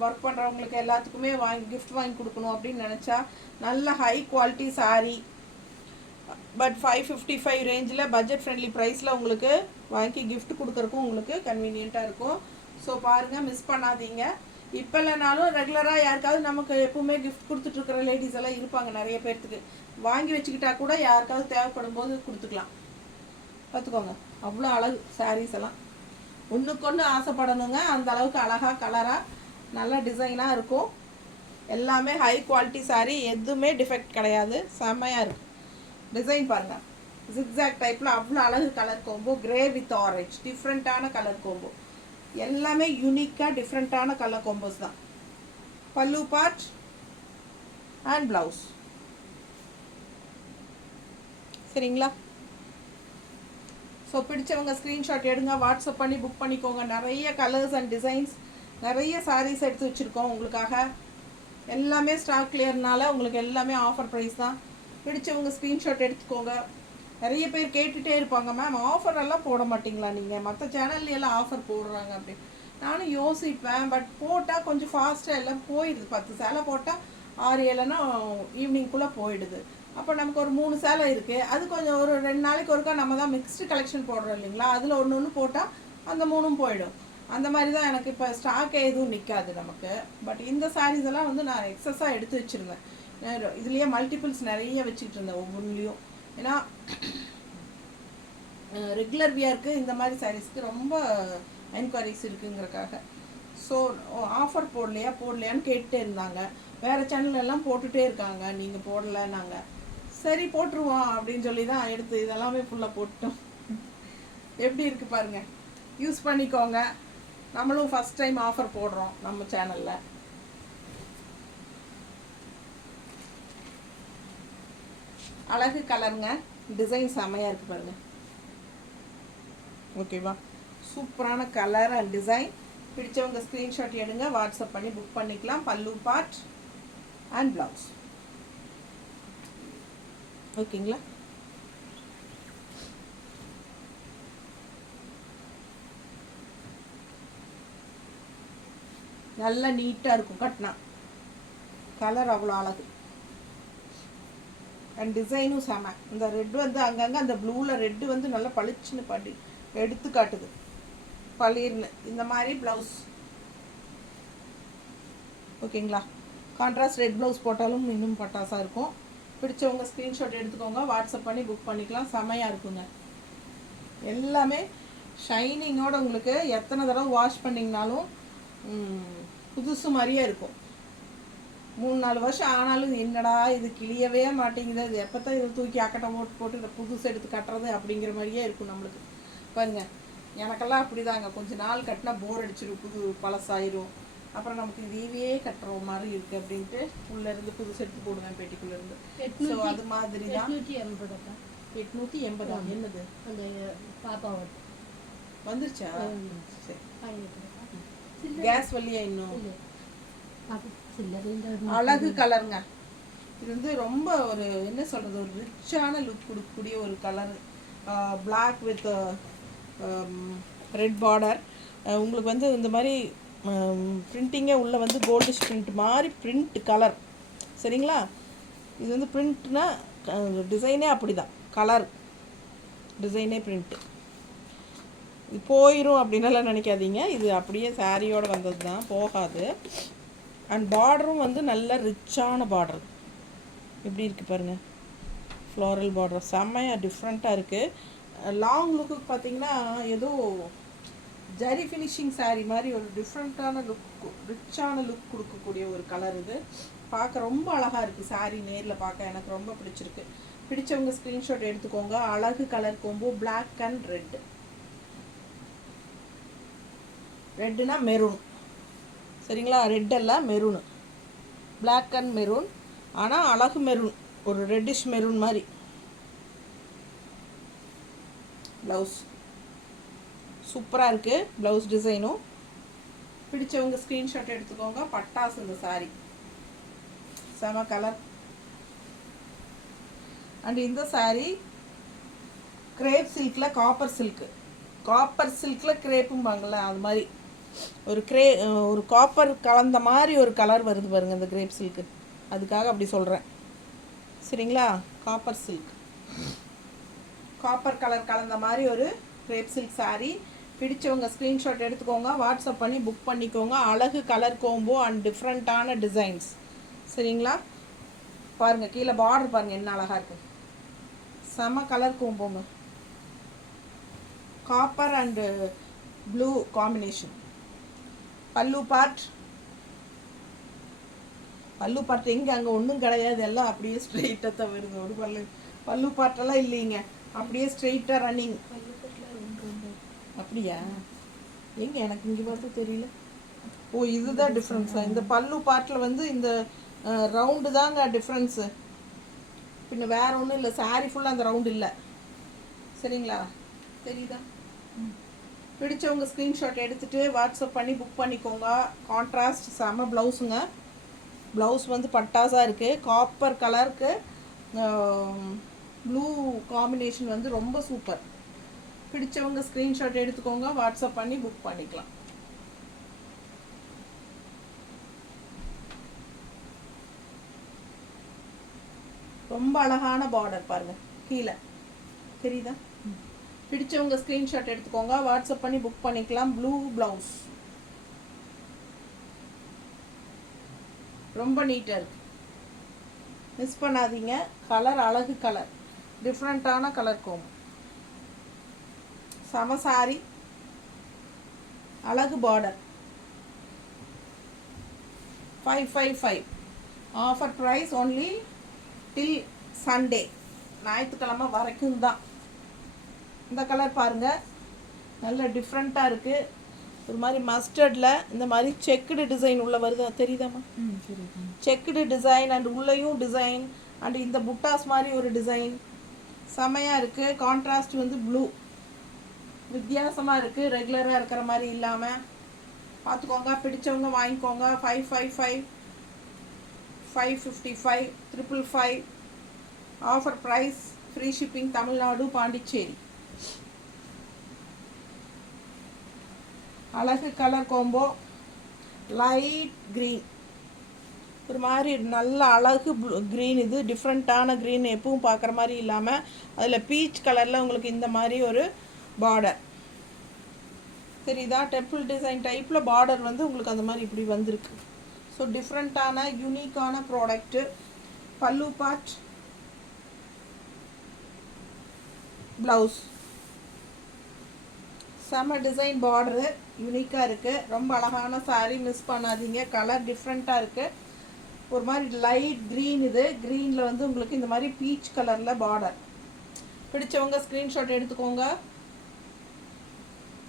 ஒர்க் பண்ணுறவங்களுக்கு எல்லாத்துக்குமே கிஃப்ட் வாங்கி கொடுக்கணும் அப்படின்னு நினச்சா நல்ல ஹை குவாலிட்டி சாரீ. பட் 555 ரேஞ்சில் பட்ஜெட் ஃப்ரெண்ட்லி ப்ரைஸில் உங்களுக்கு வாங்கி கிஃப்ட் கொடுக்குறக்கும் உங்களுக்கு கன்வீனியண்ட்டாக இருக்கும். ஸோ பாருங்கள், மிஸ் பண்ணாதீங்க. இப்போ இல்லைனாலும் ரெகுலராக யாருக்காவது நமக்கு எப்பவுமே கிஃப்ட் கொடுத்துட்ருக்கிற லேடிஸ் எல்லாம் இருப்பாங்க நிறைய பேர்த்துக்கு. வாங்கி வச்சுக்கிட்டா கூட யாருக்காவது தேவைப்படும் போது கொடுத்துக்கலாம். பார்த்துக்கோங்க, அவ்வளோ அழகு சாரீஸ் எல்லாம். ஒன்றுக்கொன்று ஆசைப்படணுங்க, அந்த அளவுக்கு அழகாக கலராக நல்ல டிசைனாக இருக்கும். எல்லாமே ஹை குவாலிட்டி சாரீ, எதுவுமே டிஃபெக்ட் கிடையாது, செம்மையாக இருக்கும். டிசைன் பாருங்கள், ஜிக்ஸாக் டைப்பில் அவ்வளோ அழகு colour combo. Grey with orange டிஃப்ரெண்ட்டான கலர் கோம்போ. எல்லாமே யூனிக்காக டிஃப்ரெண்ட்டான கலர் கோம்போஸ் தான். பல்லு பார்ட் அண்ட் ப்ளவுஸ். சரிங்களா? ஸோ பிடிச்சவங்க ஸ்க்ரீன்ஷாட் எடுங்க, வாட்ஸ்அப் பண்ணி புக் பண்ணிக்கோங்க. நிறைய கலர்ஸ் அண்ட் டிசைன்ஸ், நிறைய சாரீஸ் எடுத்து வச்சுருக்கோம் உங்களுக்காக. எல்லாமே ஸ்டாக் கிளியர்னால உங்களுக்கு எல்லாமே ஆஃபர் ப்ரைஸ் தான். பிடிச்சவங்க ஸ்க்ரீன்ஷாட் எடுத்துக்கோங்க. நிறைய பேர் கேட்டுகிட்டே இருப்பாங்க, மேம் ஆஃபர் எல்லாம் போட மாட்டிங்களா நீங்கள், மற்ற சேனல்லாம் ஆஃபர் போடுறாங்க அப்படின்னு. நானும் யோசிப்பேன், பட் போட்டால் கொஞ்சம் ஃபாஸ்ட்டாக எல்லாம் போயிடுது. 10 சேலை போட்டால் 6-7னா ஈவினிங்குள்ளே போயிடுது. அப்போ நமக்கு ஒரு 3 சேலை இருக்குது, அது கொஞ்சம் ஒரு 2 நாளைக்கு ஒருக்கா நம்ம தான் மிக்ஸ்டு கலெக்ஷன் போடுறோம் இல்லைங்களா, அதில் ஒன்று போட்டால் அந்த 3ம் போயிடும். அந்த மாதிரி தான் எனக்கு இப்போ ஸ்டாக்கே எதுவும் நிற்காது நமக்கு. பட் இந்த சாரீஸ் எல்லாம் வந்து நான் எக்ஸஸாக எடுத்து வச்சுருந்தேன். இதுலேயே மல்டிபிள்ஸ் நிறைய வச்சுக்கிட்டு இருந்தேன் ஒவ்வொன்றிலையும். ஏன்னா ரெகுலர் வியருக்கு இந்த மாதிரி சாரீஸ்க்கு ரொம்ப என்கொயரிஸ் இருக்குங்கிறக்காக. ஸோ ஆஃபர் போடலையான்னு கேட்டுகிட்டே இருந்தாங்க. வேறு சேனல்லாம் போட்டுகிட்டே இருக்காங்க, நீங்கள் போடலைன்னாங்க. சரி போட்டுருவோம் அப்படின்னு சொல்லி தான் எடுத்து இதெல்லாமே ஃபுல்லாக போட்டோம். எப்படி இருக்குது பாருங்கள், யூஸ் பண்ணிக்கோங்க. நம்மளும் ஃபஸ்ட் டைம் ஆஃபர் போடுறோம் நம்ம சேனலில். அழகு கலருங்க, டிசைன் செம்மையாக இருக்குது பாருங்கள். ஓகேவா? சூப்பரான கலர் அண்ட் டிசைன். பிடிச்சவங்க ஸ்க்ரீன்ஷாட் எடுங்க, வாட்ஸ்அப் பண்ணி புக் பண்ணிக்கலாம். பல்லு பார்ட் அண்ட் ப்ளவுஸ். ஓகேங்களா? நல்லா நீட்டாக இருக்கும் கட்டினா. கலர் அவ்வளோ அழகு அண்ட் டிசைனும் செம. இந்த ரெட் வந்து அங்கங்கே அந்த ப்ளூவில் ரெட்டு வந்து நல்லா பளிச்சுன்னு படி எடுத்து காட்டுது, பளிர்னு. இந்த மாதிரி ப்ளவுஸ். ஓகேங்களா? கான்ட்ராஸ்ட் ரெட் ப்ளவுஸ் போட்டாலும் இன்னும் பட்டாசாக இருக்கும். பிடிச்சவங்க ஸ்க்ரீன்ஷாட் எடுத்துக்கோங்க, வாட்ஸ்அப் பண்ணி புக் பண்ணிக்கலாம். செமையாக இருக்குங்க. எல்லாமே ஷைனிங்கோடு உங்களுக்கு எத்தனை தடவை வாஷ் பண்ணிங்கனாலும் புதுசு மாதிரியே இருக்கும். 3-4 வருஷம் ஆனாலும் என்னடா இது கிளியவே மாட்டேங்குது, அது எப்போ தான் இதை தூக்கி அக்கட்டை போட்டு இதை புதுசு எடுத்து கட்டுறது அப்படிங்கிற மாதிரியே இருக்கும் நம்மளுக்கு. பாருங்கள், எனக்கெல்லாம் அப்படிதாங்க. கொஞ்சம் நாள் கட்டினா போர் அடிச்சிடும், பழசாயிரும். அப்புறம் நமக்கு இதுவே கட்டுற மாதிரி இருக்குது அப்படின்ட்டு உள்ளேருந்து புதுசு எடுத்து போடுவேன் பெட்டிக்குள்ளேருந்து. ஸோ அது மாதிரி தான். 880 என்னது அந்த பாப்பா வந்துருச்சா? சரி, கேஸ் வழியா இன்னும். அழகு கலருங்க. இது வந்து ரொம்ப ஒரு என்ன சொல்கிறது, ஒரு ரிச்சான லுக் கொடுக்கக்கூடிய ஒரு colour. Black with red border. உங்களுக்கு வந்து இந்த மாதிரி பிரிண்டிங்கே உள்ளே வந்து கோல்டிஷ் பிரிண்ட் மாதிரி பிரிண்ட் கலர். சரிங்களா? இது வந்து பிரிண்ட்னா டிசைனே அப்படி தான், கலர் டிசைனே பிரிண்ட்டு. இது போயிடும் அப்படின்னலாம் நினைக்காதீங்க, இது அப்படியே சாரியோடு வந்தது தான், போகாது. அண்ட் பார்டரும் வந்து நல்ல ரிச்சான பார்டர். எப்படி இருக்குது பாருங்கள், ஃப்ளோரல் பார்டர் செம்மையாக டிஃப்ரெண்ட்டாக இருக்குது. லாங் லுக்கு பார்த்தீங்கன்னா ஏதோ ஜரி ஃபினிஷிங் சாரீ மாதிரி ஒரு டிஃப்ரெண்ட்டான லுக், ரிச்சான லுக் கொடுக்கக்கூடிய ஒரு கலர். இது பார்க்க ரொம்ப அழகாக இருக்குது. சாரீ நேரில் பார்க்க எனக்கு ரொம்ப பிடிச்சிருக்கு. பிடிச்சவங்க ஸ்க்ரீன்ஷாட் எடுத்துக்கோங்க. அழகு colour combo, black and red. ரெட்டுனா மெரூன், சரிங்களா? ரெட்டெல்லாம் மெரூனு, பிளாக் அண்ட் மெரூன். ஆனால் அழகு மெரூன், ஒரு ரெட்டிஷ் மெரூன் மாதிரி. ப்ளவுஸ் சூப்பராக இருக்குது, ப்ளவுஸ் டிசைனும். பிடிச்சவங்க ஸ்க்ரீன்ஷாட் எடுத்துக்கோங்க. பட்டாசு இந்த சாரி, செம கலர். அண்ட் இந்த சாரீ கிரேப் சில்கில் காப்பர் சில்க்கு, காப்பர் சில்கில் கிரேப்பும்பாங்கள்ல அது மாதிரி ஒரு காப்பர் கலந்த மாதிரி ஒரு கலர் வருது பாருங்கள் இந்த கிரேப் சில்க்கு. அதுக்காக அப்படி சொல்கிறேன், சரிங்களா? காப்பர் சில்க், காப்பர் கலர் கலந்த மாதிரி ஒரு கிரேப் சில்க் சாரீ. பிடிச்சவங்க ஸ்க்ரீன்ஷாட் எடுத்துக்கோங்க, வாட்ஸ்அப் பண்ணி புக் பண்ணிக்கோங்க. அழகு கலர் கோம்போ அண்ட் டிஃப்ரெண்ட்டான டிசைன்ஸ், சரிங்களா? பாருங்கள், கீழே பார்டர் பாருங்கள் என்ன அழகாக இருக்குது. செம கலர் கோம்போங்க, copper and blue combination. Pallu part எங்கே, அங்கே ஒன்றும் கிடையாது, எல்லாம் அப்படியே ஸ்ட்ரெயிட்டாக தான் வருது. ஒரு பல்லு பார்ட்டெல்லாம் இல்லைங்க, அப்படியே ஸ்ட்ரெயிட்டாக ரன்னிங். அப்படியா? எங்கே எனக்கு இங்கே பார்த்து தெரியல. ஓ, இதுதான் டிஃப்ரென்ஸா? இந்த பல்லு பார்ட்டில் வந்து இந்த ரவுண்டு தாங்க டிஃப்ரென்ஸு. பின்ன வேறு ஒன்றும் இல்லை. சாரீ ஃபுல்லாக அந்த ரவுண்டு இல்லை. சரிங்களா? தெரியுதா? பிடிச்சவங்க ஸ்க்ரீன்ஷாட் எடுத்துகிட்டு வாட்ஸ்அப் பண்ணி புக் பண்ணிக்கோங்க. கான்ட்ராஸ்ட் செம்ம ப்ளவுஸுங்க. ப்ளவுஸ் வந்து பட்டாஸாக இருக்குது. காப்பர் கலருக்கு ப்ளூ காம்பினேஷன் வந்து ரொம்ப சூப்பர். பிடிச்சவங்க ஸ்க்ரீன்ஷாட் எடுத்துக்கோங்க, வாட்ஸ்அப் பண்ணி புக் பண்ணிக்கலாம். ரொம்ப அழகான பார்டர் பாருங்கள் கீழே தெரியுதா? பிடிச்சவங்க ஸ்க்ரீன்ஷாட் எடுத்துக்கோங்க, வாட்ஸ்அப் பண்ணி புக் பண்ணிக்கலாம். ப்ளூ ப்ளவுஸ் ரொம்ப நீட்டாக இருக்குது, மிஸ் பண்ணாதீங்க. கலர் அழகு கலர், டிஃப்ரெண்ட்டான கலர் கோம். சம சாரி, அழகு border. 555 offer price only till Sunday, ஞாயிற்றுக்கிழமை வரைக்கும் தான். இந்த கலர் பாருங்கள், நல்ல டிஃப்ரெண்ட்டாக இருக்குது. ஒரு மாதிரி மஸ்டர்டில் இந்த மாதிரி செக்குடு டிசைன் உள்ள வருது, தெரியுதாம்மா? செக்குடு டிசைன் அண்ட் உள்ளேயும் டிசைன் அண்ட் இந்த புட்டாஸ் மாதிரி ஒரு டிசைன் செமையாக இருக்குது. கான்ட்ராஸ்ட் வந்து ப்ளூ, வித்தியாசமாக இருக்குது, ரெகுலராக இருக்கிற மாதிரி இல்லாமல். பார்த்துக்கோங்க, பிடிச்சவங்க வாங்கிக்கோங்க. 555 555 555 offer price, free shipping, Tamil Nadu, Pondicherry. அழகு கலர் கோம்போ, லைட் க்ரீன், ஒரு மாதிரி நல்ல அழகு க்ரீன். இது டிஃப்ரெண்ட்டான க்ரீன், எப்பவும் பார்க்குற மாதிரி இல்லாமல் அதில் பீச் கலரில் உங்களுக்கு இந்த மாதிரி ஒரு பார்டர் தெரியுதா? டெம்பிள் டிசைன் டைப்பில் பார்டர் வந்து உங்களுக்கு அந்த மாதிரி இப்படி வந்திருக்கு. ஸோ டிஃப்ரெண்ட்டான யூனிக்கான ப்ராடக்ட்டு. பல்லு பார்ட், ப்ளவுஸ் செம்ம டிசைன், பார்டரு யூனிக்காக இருக்குது. ரொம்ப அழகான சாரீ, மிஸ் பண்ணாதீங்க. கலர் டிஃப்ரெண்ட்டாக இருக்குது, ஒரு மாதிரி லைட் க்ரீன். இது க்ரீனில் வந்து உங்களுக்கு இந்த மாதிரி பீச் கலரில் பார்டர். பிடிச்சவங்க ஸ்க்ரீன்ஷாட் எடுத்துக்கோங்க,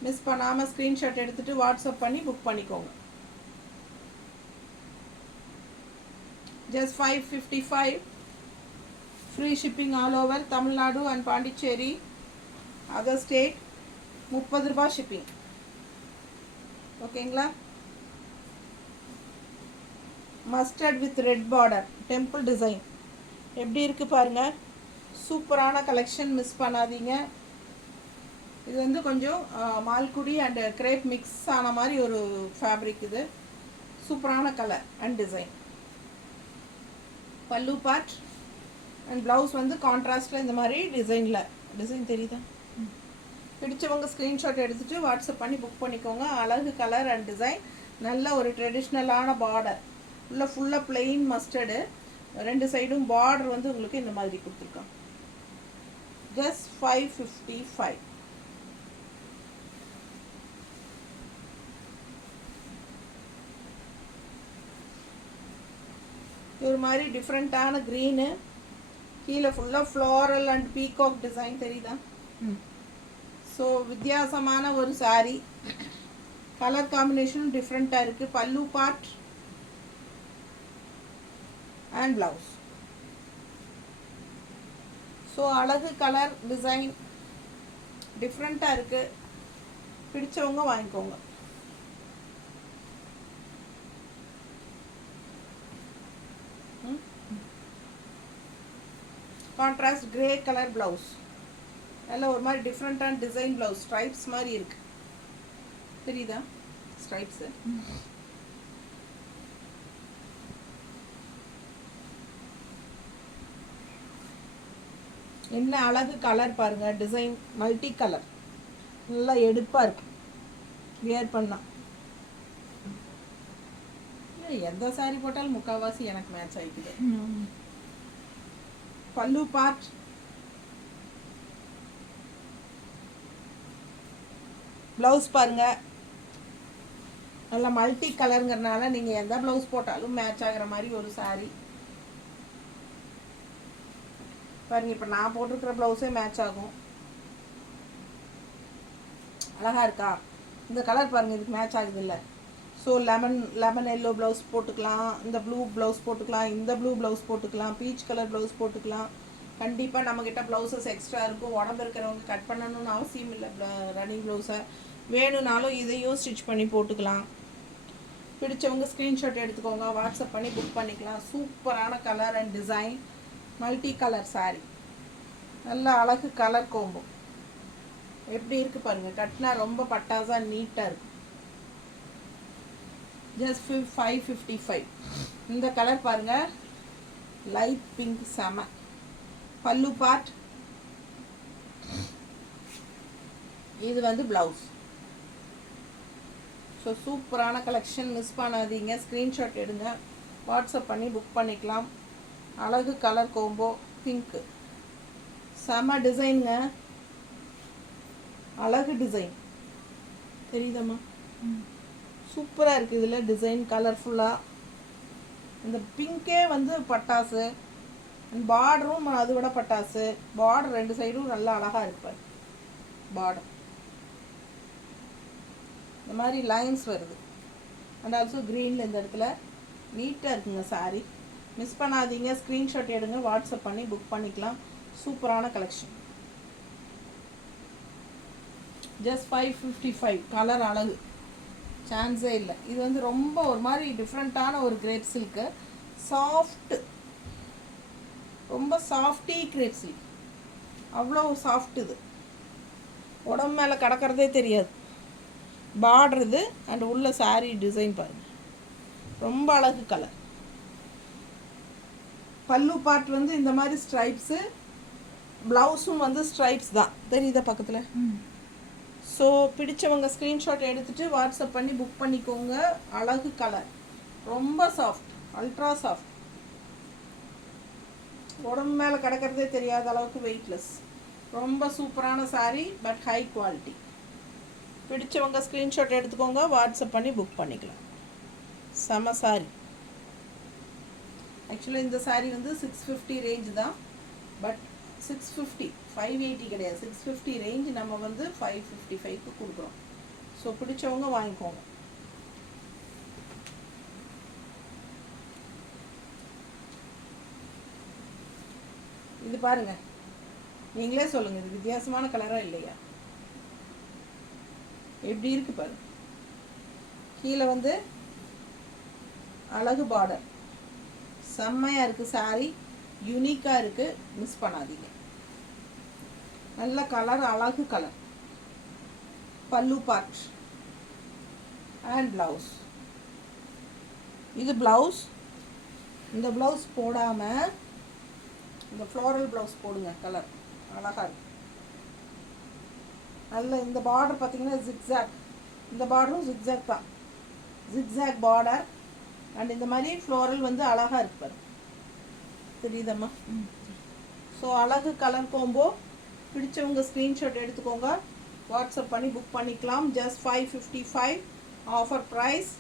மிஸ் பண்ணாமல் ஸ்க்ரீன்ஷாட் எடுத்துகிட்டு வாட்ஸ்அப் பண்ணி புக் பண்ணிக்கோங்க. Just 555 free shipping all over Tamil Nadu and Pondicherry. Other state 30 ரூபாய் ஷிப்பிங். ஓகேங்களா? Mustard with red border, temple design எப்படி இருக்குது பாருங்கள். சூப்பரான கலெக்ஷன், மிஸ் பண்ணாதீங்க. இது வந்து கொஞ்சம் மால்குடி அண்ட் கிரேப் மிக்ஸ் ஆன மாதிரி ஒரு ஃபேப்ரிக். இது சூப்பரான கலர் அண்ட் டிசைன். பல்லு பார்ட் அண்ட் ப்ளவுஸ் வந்து கான்ட்ராஸ்டில் இந்த மாதிரி டிசைன் தெரியுதா? பிடிச்சவங்க ஸ்க்ரீன்ஷாட் எடுத்துகிட்டு வாட்ஸ்அப் பண்ணி புக் பண்ணிக்கோங்க. அழகு கலர் அண்ட் டிசைன், நல்ல ஒரு ட்ரெடிஷ்னலான பார்டர். உள்ள ஃபுல்லாக பிளெயின் மஸ்டர்டு, ரெண்டு சைடும் பார்டர் வந்து உங்களுக்கு இந்த மாதிரி கொடுத்துருக்கோம். ஜஸ்ட் 555. ஒரு மாதிரி டிஃப்ரெண்ட்டான க்ரீனு, கீழே ஃபுல்லாக ஃப்ளாரல் அண்ட் பீகாக் டிசைன் தெரியுதா? ஸோ வித்தியாசமான ஒரு சாரீ, கலர் காம்பினேஷனும் டிஃப்ரெண்ட்டாக இருக்குது. பல்லு பார்ட் அண்ட் ப்ளவுஸ். ஸோ அழகு கலர் டிசைன் டிஃப்ரெண்ட்டாக இருக்குது, பிடிச்சவங்க வாங்கிக்கோங்க. கான்ட்ராஸ்ட் கிரே கலர் ப்ளவுஸ், நல்ல ஒரு மாதிரி டிஃப்ரெண்ட்டான டிசைன் ப்ளவுஸ், ஸ்ட்ரைப்ஸ் மாதிரி இருக்குது தெரியுதா? ஸ்ட்ரைப்ஸு என்ன அழகு கலர் பாருங்கள். டிசைன் மல்டி கலர், நல்லா எடுப்பாக இருக்குது வியர் பண்ணால். எந்த சாரி போட்டாலும் முக்கால்வாசி எனக்கு மேட்ச் ஆகிக்குது. பல்லு பார்ட், ப்ளவுஸ் பாருங்கள், நல்லா மல்டி கலருங்கிறதுனால நீங்கள் எந்த ப்ளவுஸ் போட்டாலும் மேட்ச் ஆகிற மாதிரி ஒரு சாரீ. பாருங்கள், இப்போ நான் போட்டிருக்கிற ப்ளவுஸே மேட்ச் ஆகும். அழகாக இருக்கா? இந்த கலர் பாருங்கள், இதுக்கு மேட்ச் ஆகுது இல்லை? ஸோ லெமன் எல்லோ ப்ளவுஸ் போட்டுக்கலாம், இந்த ப்ளூ ப்ளவுஸ் போட்டுக்கலாம், இந்த ப்ளூ ப்ளவுஸ் போட்டுக்கலாம், பீச் கலர் ப்ளவுஸ் போட்டுக்கலாம். கண்டிப்பாக நம்மக்கிட்ட ப்ளவுசஸ் எக்ஸ்ட்ரா இருக்கும். உடம்பு இருக்கிறவங்க கட் பண்ணணும்னு அவசியம் இல்லை. ரன்னிங் ப்ளவுஸை வேணும்னாலும் இதையும் ஸ்டிச் பண்ணி போட்டுக்கலாம். பிடிச்சவங்க ஸ்க்ரீன்ஷாட் எடுத்துக்கோங்க, வாட்ஸ்அப் பண்ணி புக் பண்ணிக்கலாம். சூப்பரான colour and design, multi colour sari, நல்ல அழகு கலர் கோம்போ. எப்படி இருக்குது பாருங்கள், கட்டினா ரொம்ப பட்டாசாக நீட்டாக இருக்கும். ஜஸ்ட் 555. இந்த கலர் பாருங்கள், லைட் பிங்க், செம. பல்லு பார்ட், இது வந்து ப்ளவுஸ். ஸோ சூப்பரான கலெக்ஷன், மிஸ் பண்ணாதீங்க. ஸ்க்ரீன்ஷாட் எடுங்க, வாட்ஸ்அப் பண்ணி புக் பண்ணிக்கலாம். அழகு கலர் கோம்போ, பிங்க்கு, செம டிசைனுங்க, அழகு டிசைன் தெரியுதம்மா? சூப்பராக இருக்குது. இதில் டிசைன் கலர்ஃபுல்லாக, இந்த பிங்கே வந்து பட்டாசு, பார்டரும் அதை விட பட்டாசு. பார்டர் ரெண்டு சைடும் நல்லா அழகாக இருப்பார். பார்டர் இந்த மாதிரி லைன்ஸ் வருது. அண்ட் ஆல்சோ க்ரீனில் இந்த இடத்துல நீட்டாக இருக்குங்க சாரீ. மிஸ் பண்ணாதீங்க, ஸ்க்ரீன்ஷாட் எடுங்க, வாட்ஸ்அப் பண்ணி புக் பண்ணிக்கலாம். சூப்பரான கலெக்ஷன். ஜஸ்ட் 555. கலர் அழகு, சான்ஸே இல்லை. இது வந்து ரொம்ப ஒரு மாதிரி டிஃப்ரெண்ட்டான ஒரு கிரேப் சில்க்கு, சாஃப்ட்டு, ரொம்ப சாஃப்டி கிரேப் சில்க். அவ்வளோ சாஃப்ட். இது உடம்பு மேலே கிடக்கிறதே தெரியாது. பார்டர் இது அண்ட் உள்ள சாரீ டிசைன் பாருங்கள், ரொம்ப அழகு கலர். பல்லு பார்ட் வந்து இந்த மாதிரி ஸ்ட்ரைப்ஸு, ப்ளவுஸும் வந்து ஸ்ட்ரைப்ஸ் தான், தெரியுதா பக்கத்தில்? ஸோ பிடிச்சவங்க ஸ்க்ரீன்ஷாட் எடுத்துகிட்டு வாட்ஸ்அப் பண்ணி புக் பண்ணிக்கோங்க. அழகு கலர், ரொம்ப சாஃப்ட், அல்ட்ரா சாஃப்ட், உடம்பு மேலே கிடக்கிறதே தெரியாத அளவுக்கு வெயிட்லெஸ். ரொம்ப சூப்பரான சாரீ, பட் ஹை குவாலிட்டி. பிடிச்சவங்க ஸ்க்ரீன்ஷாட் எடுத்துக்கோங்க, வாட்ஸ்அப் பண்ணி புக் பண்ணிக்கலாம். செம சாரீ. ஆக்சுவலி இந்த சாரீ வந்து 650 ரேஞ்ச் தான், பட் 650, 580 கிடையாது, 650 ரேஞ்ச் நம்ம வந்து 555க்கு கொடுக்குறோம். ஸோ பிடிச்சவங்க வாங்கிக்கோங்க. இது பாருங்கள், நீங்களே சொல்லுங்கள், இது வித்தியாசமான கலராக இல்லையா? எப்படி இருக்கு பாருங்க. கீழே வந்து அழகு பார்டர், செம்மையாக இருக்குது சாரீ, யூனிக்காக இருக்குது. மிஸ் பண்ணாதீங்க. நல்ல கலர், அழகு கலர். பல்லு பார்ட் அண்ட் ப்ளவுஸ். இது ப்ளவுஸ். இந்த ப்ளவுஸ் போடாமல் இந்த ஃப்ளோரல் ப்ளவுஸ் போடுங்க, கலர் அழகாக இருக்கு. நல்ல இந்த பார்டர் பார்த்தீங்கன்னா ஜிக்ஸாக், இந்த பார்டரும் ஜிக்ஸாக் தான், ஜிக்ஸாக் பார்டர். அண்ட் இந்த மாதிரி ஃப்ளோரல் வந்து அழகாக இருப்பார், தெரியுதம்மா? ஸோ அழகு கலர் கோம்போ. பிடிச்சவங்க ஸ்க்ரீன்ஷாட் எடுத்துக்கோங்க, வாட்ஸ்அப் பண்ணி புக் பண்ணிக்கலாம். Just 555 offer price.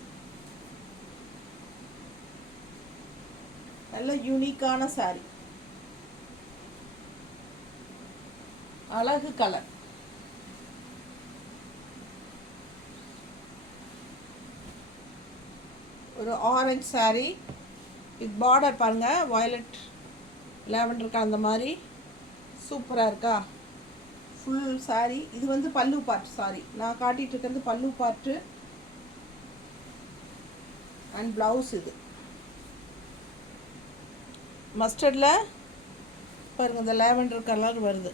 நல்ல யூனிக்கான சாரீ, அழகு கலர். ஒரு ஆரஞ்சு சாரீ, இது பார்டர் பாருங்கள், வயலட் லாவெண்டர் கலந்த மாதிரி சூப்பராக இருக்கா? ஃபுல் சாரீ. இது வந்து பல்லு பார்ட். சாரி, நான் காட்டிகிட்டு இருக்கிறது பல்லு பார்ட்டு அண்ட் ப்ளவுஸ். இது மஸ்டர்டில் பாருங்கள், இந்த லாவெண்டர் கலர் வருது.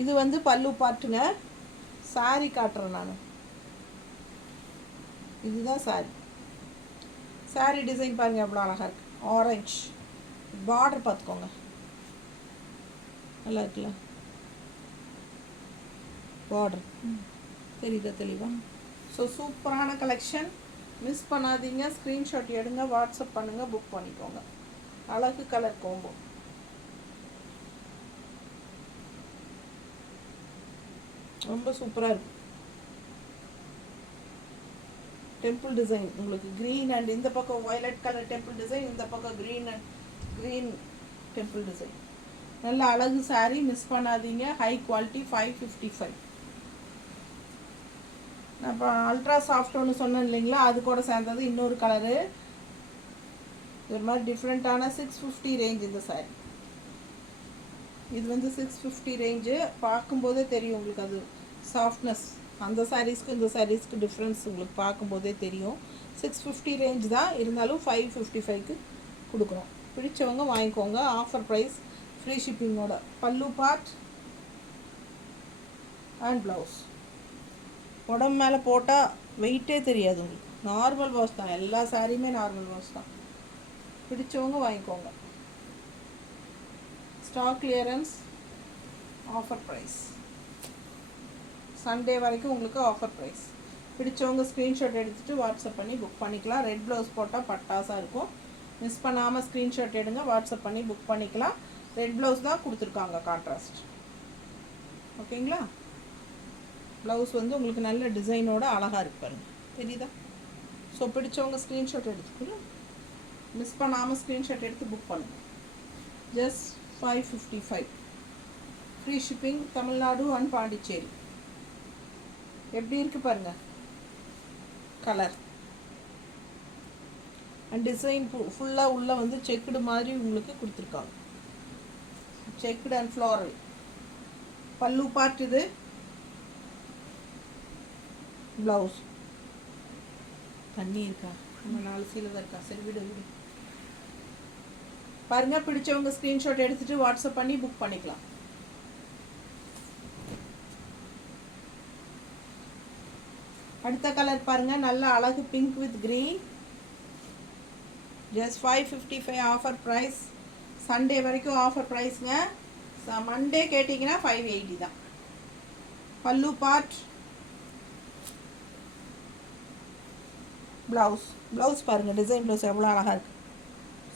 இது வந்து பல்லு பார்ட்டுங்க. சாரீ காட்டுறேன் நான். இதுதான் சாரீ. சாரீ டிசைன் பாருங்கள், எவ்வளோ அழகாக இருக்குது. ஆரஞ்சு பார்டர் பார்த்துக்கோங்க, நல்லா இருக்குல்ல பார்டர், தெரியுதா தெளிவா? ஸோ சூப்பரான கலெக்ஷன், மிஸ் பண்ணாதீங்க. ஸ்க்ரீன்ஷாட் எடுங்க, வாட்ஸ்அப் பண்ணுங்கள், புக் பண்ணிக்கோங்க. அழகு கலர் கோம்போ. ரொம்ப சூப்பராக இருக்கும். டெம்பிள் டிசைன் உங்களுக்கு க்ரீன் அண்ட் இந்த பக்கம் வயலட் கலர் டெம்பிள் டிசைன், இந்த பக்கம் green and green temple design. நல்ல அழகு சாரீ, மிஸ் பண்ணாதீங்க. High quality, 555. நான் இப்போ அல்ட்ரா சாஃப்ட் ஒன்று சொன்னேன் இல்லைங்களா, அது கூட சேர்ந்தது இன்னொரு கலரு. ஒரு மாதிரி டிஃப்ரெண்ட்டான 650 ரேஞ்ச் இந்த சாரீ. இது வந்து 650 ரேஞ்சு. பார்க்கும்போதே தெரியும் உங்களுக்கு அது சாஃப்ட்னஸ். அந்த சாரீஸ்க்கு இந்த சாரீஸ்க்கு டிஃப்ரென்ஸ் உங்களுக்கு பார்க்கும்போதே தெரியும். 650 ரேஞ்ச் தான், இருந்தாலும் 555க்கு கொடுக்குறோம். பிடிச்சவங்க வாங்கிக்கோங்க. ஆஃபர் ப்ரைஸ், ஃப்ரீ ஷிப்பிங்கோட. Pallu part and blouse. உடம்பு மேலே போட்டால் வெயிட்டே தெரியாது உங்களுக்கு. நார்மல் வாஷ் தான், எல்லா சாரியுமே நார்மல் வாஷ் தான். பிடிச்சவங்க வாங்கிக்கோங்க. Stock clearance, offer price. Sunday வரைக்கும் உங்களுக்கு ஆஃபர் ப்ரைஸ். பிடிச்சவங்க ஸ்க்ரீன்ஷாட் எடுத்துகிட்டு வாட்ஸ்அப் பண்ணி புக் பண்ணிக்கலாம். ரெட் ப்ளவுஸ் போட்டால் பட்டாசாக இருக்கும். மிஸ் பண்ணாமல் ஸ்க்ரீன்ஷாட் எடுங்க, வாட்ஸ்அப் பண்ணி புக் பண்ணிக்கலாம். ரெட் ப்ளவுஸ் தான் கொடுத்துருக்காங்க, கான்ட்ராஸ்ட். ஓகேங்களா? ப்ளவுஸ் வந்து உங்களுக்கு நல்ல டிசைனோட அழகாக இருக்கு பாருங்க, தெரியுதா? ஸோ பிடிச்சவங்க ஸ்க்ரீன்ஷாட் எடுத்துக்கிட்டு மிஸ் பண்ணாமல் ஸ்க்ரீன்ஷாட் எடுத்து புக் பண்ணுங்கள். Just 555. Free shipping, Tamil Nadu and Pondicherry. எப்படி இருக்குது பாருங்கள் கலர் அண்ட் டிசைன். ஃபுல்லாக உள்ளே வந்து செக்குடு மாதிரி உங்களுக்கு கொடுத்துருக்காங்க. Checked and floral. பல்லு பார்ட் இது. ப்ளவுஸ். தண்ணி இருக்கா? நம்ம 4 சீலை தான் இருக்கா? சரி விடு விடு. பாருங்கள், பிடிச்சவங்க ஸ்க்ரீன்ஷாட் எடுத்துகிட்டு வாட்ஸ்அப் பண்ணி புக் பண்ணிக்கலாம். அடுத்த கலர் பாருங்கள், நல்ல அழகு pink with green. Just 555 offer price. Sunday வரைக்கும் ஆஃபர் ப்ரைஸுங்க. மண்டே கேட்டிங்கன்னா 580 தான். பல்லு பார்ட், ப்ளவுஸ். ப்ளவுஸ் பாருங்கள், டிசைன் ப்ளவுஸ் எவ்வளோ அழகாக இருக்குது.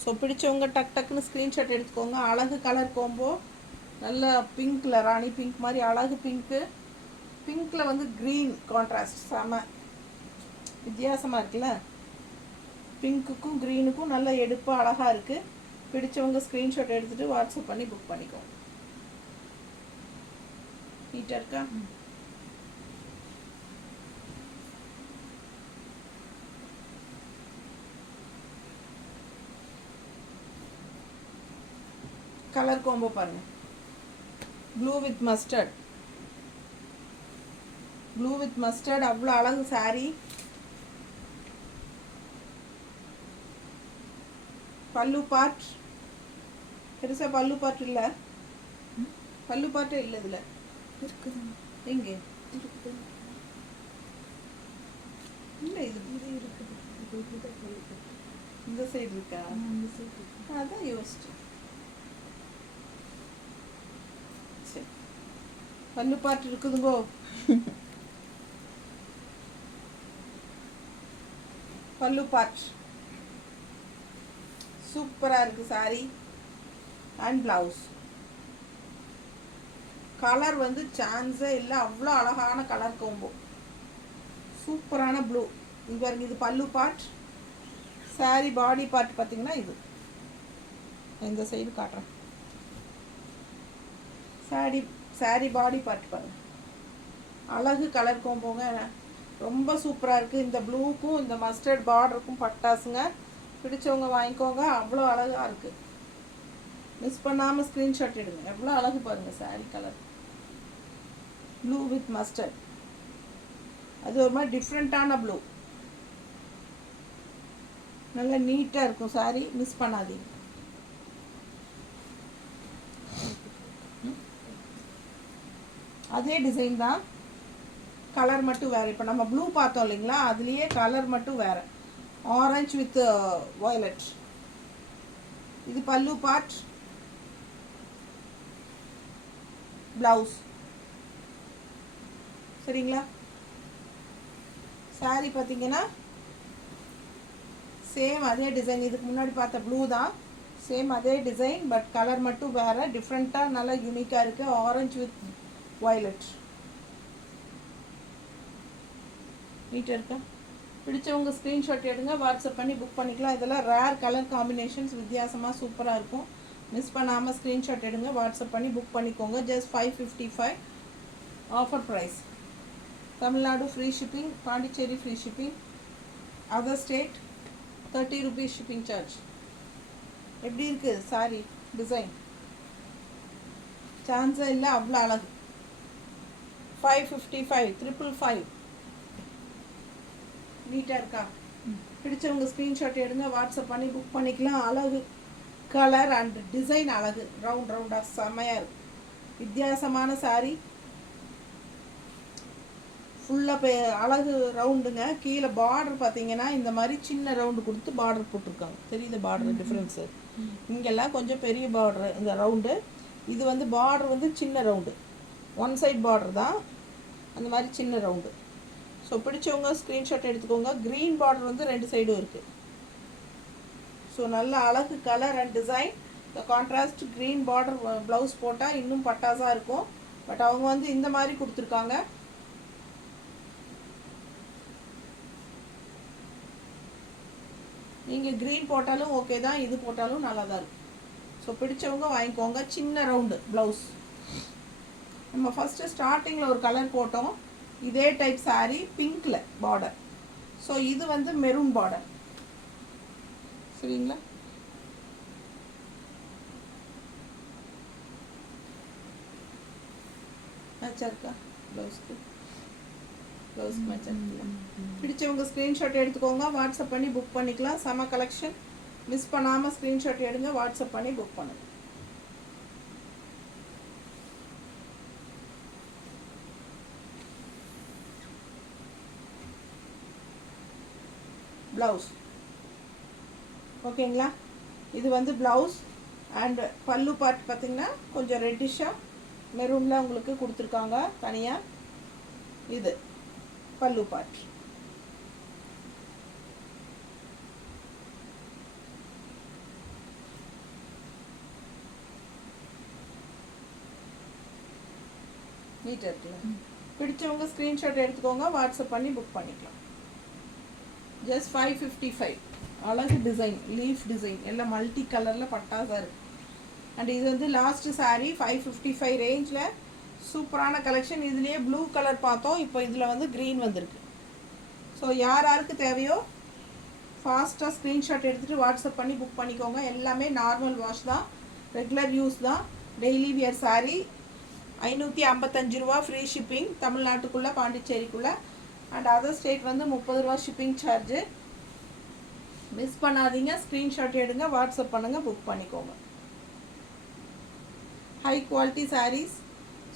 ஸோ பிடிச்சவங்க டக் டக்குன்னு ஸ்க்ரீன்ஷாட் எடுத்துக்கோங்க. அழகு கலர் கோம்போ, நல்ல பிங்க்கில் ராணி பிங்க் மாதிரி அழகு பிங்க்கு. பிங்க்கில் வந்து க்ரீன் கான்ட்ராஸ்ட் செம வித்தியாசமாக இருக்குல்ல. பிங்க்குக்கும் க்ரீனுக்கும் நல்ல எடுப்பாக அழகாக இருக்குது. பிடிச்சவங்க ஸ்க்ரீன்ஷாட் எடுத்துகிட்டு வாட்ஸ்அப் பண்ணி புக் பண்ணிக்கோங்க. நீட்டாக இருக்கா? கலர் கோம்போ பாருங்கள், blue with mustard. Blue with mustard அவ்வளோ அழகு சாரீ. பல்லு பார்ட் பெருசாக பல்லு பார்ட் இல்லை. பல்லு பார்ட்டே இல்லை இதில். இருக்குது எங்கே இருக்குது? இல்லை இது இது இருக்குது. இந்த சைடு இருக்கா? இந்த சைடு அதான் யோசிச்சு. சரி, பல்லு பார்ட் இருக்குதுங்கோ. பல்லு பார்ட் சூப்பராக இருக்குது சாரி அண்ட் ப்ளவுஸ். கலர் வந்து சான்ஸே இல்லை, அவ்வளோ அழகான கலர் கோம்போ. சூப்பரான ப்ளூ. இது பாருங்க, இது பல்லு பார்ட். சாரி பாடி பார்ட் பார்த்தீங்கன்னா இது இந்த சைடு காட்டுறேன். சாரி பாடி பார்ட் பாருங்க, அழகு கலர் கோம்போங்க. ரொம்ப சூப்பராக இருக்குது. இந்த ப்ளூக்கும் இந்த மஸ்டர்ட் பார்டருக்கும் பட்டாசுங்க. பிடிச்சவங்க வாங்கிக்கோங்க, அவ்வளோ அழகாக இருக்குது. மிஸ் பண்ணாமல் ஸ்க்ரீன்ஷாட் எடுங்க. எவ்வளோ அழகு பாருங்கள் sari colour. Blue with mustard, அது ஒரு மாதிரி டிஃப்ரெண்ட்டான ப்ளூ. நல்லா நீட்டாக இருக்கும் சாரீ, மிஸ் பண்ணாதீங்க. அதே டிசைன் தான், கலர் மட்டும் வேறு. இப்போ நம்ம ப்ளூ பார்த்தோம் இல்லைங்களா, அதுலேயே கலர் மட்டும் வேறு. Orange with violet. இது பல்லு பார்ட், ப்ளவுஸ். சரிங்களா? சாரி பார்த்தீங்கன்னா சேம் அதே டிசைன். இதுக்கு முன்னாடி பார்த்த ப்ளூ தான், சேம் அதே டிசைன், பட் கலர் மட்டும் வேறு. டிஃப்ரெண்ட்டாக நல்லா யூனிக்காக இருக்குது. Orange with violet. நீட்டாக இருக்கா? பிடிச்சவங்க ஸ்க்ரீன்ஷாட் எடுங்க, வாட்ஸ்அப் பண்ணி புக் பண்ணிக்கலாம். இதெல்லாம் ரேர் கலர் காம்பினேஷன்ஸ், வித்தியாசமாக சூப்பராக இருக்கும். மிஸ் பண்ணாமல் ஸ்க்ரீன்ஷாட் எடுங்க, வாட்ஸ்அப் பண்ணி புக் பண்ணிக்கோங்க. Just 555 offer price. Tamil Nadu free shipping, Pondicherry free shipping, other state 30 rupees shipping charge. எப்படி இருக்குது சாரி டிசைன்? சான்ஸே இல்லை, அவ்வளோ அழகு. 555 555 நீட்டாக இருக்கா? பிடிச்சவங்க ஸ்க்ரீன்ஷாட் எடுங்க, வாட்ஸ்அப் பண்ணி புக் பண்ணிக்கலாம். அழகு கலர் அண்ட் டிசைன் அழகு, ரவுண்ட் ரவுண்டாக செம்மையாக இருக்குது. வித்தியாசமான சாரீ, ஃபுல்லாக அழகு ரவுண்டுங்க. கீழே பார்டர் பார்த்தீங்கன்னா இந்த மாதிரி சின்ன ரவுண்டு கொடுத்து பார்டர் போட்டிருக்காங்க. தெரியுது பார்டர் டிஃப்ரென்ஸு? இங்கெல்லாம் கொஞ்சம் பெரிய பார்டரு இந்த ரவுண்டு. இது வந்து பார்டர் வந்து சின்ன ரவுண்டு, ஒன் சைட் பார்டர் தான், அந்த மாதிரி சின்ன ரவுண்டு. ஸோ பிடிச்சவங்க ஸ்க்ரீன்ஷாட் எடுத்துக்கோங்க. க்ரீன் பார்டர் வந்து 2 சைடும் இருக்குது. ஸோ நல்ல அழகு கலர் அண்ட் டிசைன். இந்த கான்ட்ராஸ்ட் க்ரீன் பார்டர் ப்ளவுஸ் போட்டால் இன்னும் பட்டாசாக இருக்கும். பட் அவங்க வந்து இந்த மாதிரி கொடுத்துருக்காங்க. நீங்கள் க்ரீன் போட்டாலும் ஓகே தான், இது போட்டாலும் நல்லா தான் இருக்கும். ஸோ பிடிச்சவங்க வாங்கிக்கோங்க. சின்ன ரவுண்டு ப்ளவுஸ். நம்ம ஃபஸ்ட்டு ஸ்டார்டிங்கில் ஒரு கலர் போட்டோம், இதே டைப் சாரீ பிங்க்கில் பார்டர். ஸோ இது வந்து மெரூன் பார்டர். சரிங்களா? மேட்சாக இருக்கா? ப்ளவுஸ்க்கு மேட்சாக இருக்குல்ல? பிடிச்சவங்க ஸ்க்ரீன்ஷாட் எடுத்துக்கோங்க, வாட்ஸ்அப் பண்ணி புக் பண்ணிக்கலாம். செம கலெக்ஷன். மிஸ் பண்ணாமல் ஸ்க்ரீன்ஷாட் எடுங்க, வாட்ஸ்அப் பண்ணி புக் பண்ணுங்க. ப்ளவுஸ் ஓகேங்களா? இது வந்து ப்ளவுஸ் அண்ட் பல்லு பார்ட் பார்த்திங்கன்னா கொஞ்சம் ரெட்டிஷாக மெரூனில் உங்களுக்கு கொடுத்துருக்காங்க தனியாக. இது பல்லு பார்ட். நீட்டாக இருக்குல்ல? பிடிச்சவங்க ஸ்க்ரீன்ஷாட் எடுத்துக்கோங்க, வாட்ஸ்அப் பண்ணி புக் பண்ணிக்கலாம். ஜஸ்ட் 555. அழகு டிசைன், லீஃப் டிசைன் எல்லாம் மல்டி கலரில் பட்டாசாக இருக்குது. அண்ட் இது வந்து லாஸ்ட்டு சாரீ 555 ரேஞ்சில் சூப்பரான கலெக்ஷன். இதுலேயே ப்ளூ கலர் பார்த்தோம், இப்போ இதில் வந்து க்ரீன் வந்திருக்கு. ஸோ யார் யாருக்கு தேவையோ ஃபாஸ்ட்டாக ஸ்க்ரீன்ஷாட் எடுத்துகிட்டு வாட்ஸ்அப் பண்ணி புக் பண்ணிக்கோங்க. எல்லாமே நார்மல் வாஷ் தான், ரெகுலர் யூஸ் தான், டெய்லி வியர் சாரீ. 555 ரூபா ஃப்ரீ ஷிப்பிங் தமிழ்நாட்டுக்குள்ளே, பாண்டிச்சேரிக்குள்ளே. அண்ட் அதர் ஸ்டேட் வந்து 30 ரூபா ஷிப்பிங் சார்ஜு. மிஸ் பண்ணாதீங்க, ஸ்க்ரீன்ஷாட் எடுங்க, வாட்ஸ்அப் பண்ணுங்கள், புக் பண்ணிக்கோங்க. ஹை குவாலிட்டி சாரீஸ்,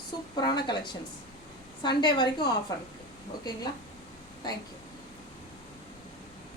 சூப்பரான கலெக்ஷன்ஸ். சண்டே வரைக்கும் ஆஃபர் இருக்குது. ஓகேங்களா? தேங்க்யூ.